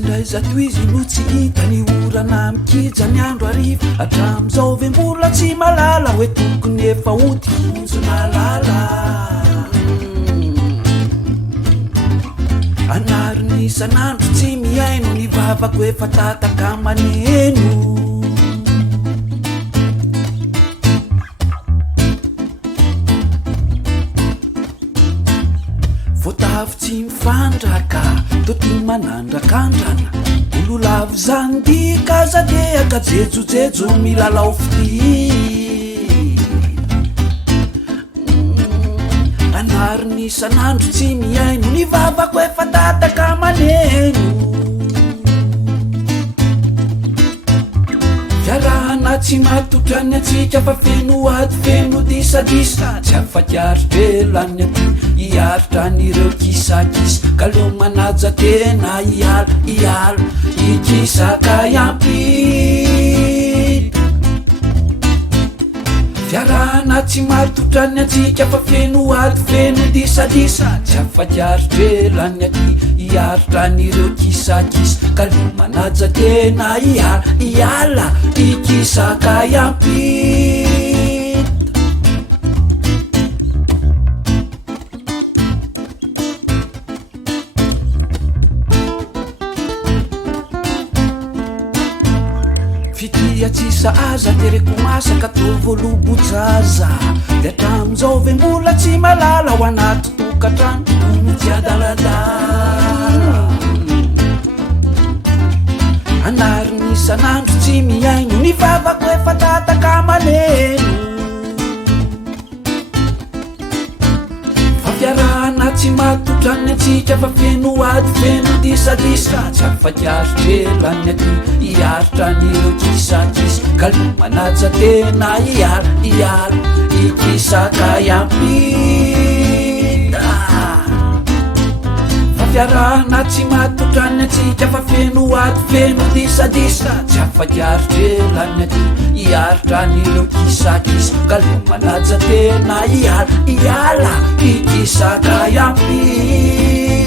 indray zato izy no tsy hita ny orana mikija ny andro ariva hatram'izao ve mbola tsy malala hoe tokony efa odikonjona lala anariny isan'andro tsy miaino ny vavako efa tataka maneno voatavo tsy mifandraka toty manandrakandrana olo lavo zany dikaza deaka jejojejo milalao fity anariny isan'andro tsy miaino ny vavako efa tataka maneno fiarahana tsy matotrany atsika fa feno ady feno disadisa tsy afakiaritrelany aty iaritra nireo kisakisa ka leo manaja tena iala ikisaka iampita fiarahana tsy matotrany atsika fa feno ady feno disadisa tsy afakiaritrelany aty iaritra nireo kisakisa ka leo manaja tena iala ikisaka iampita fitia tsisa aza tereko masaka to voalobojaza de hatram'izao ve mbola tsy malala ho anaty tokatrano no tsy adaladala anariny isan'andro tsy miaino ny vavako efa tataka maneno fa fiarahana tsy matotrany atsika fa feno ady feno disadisa tsy afakiaritrelany aty iaritra nireo kisakisa ka leo manaja tena iala ikisaka iampita fa fiarahana tsy matotrany atsika fa feno ady feno disadisa tsy afakiaritrelany aty iaritra nireo kisakisa ka leo manaja tena iala ikisaka iampita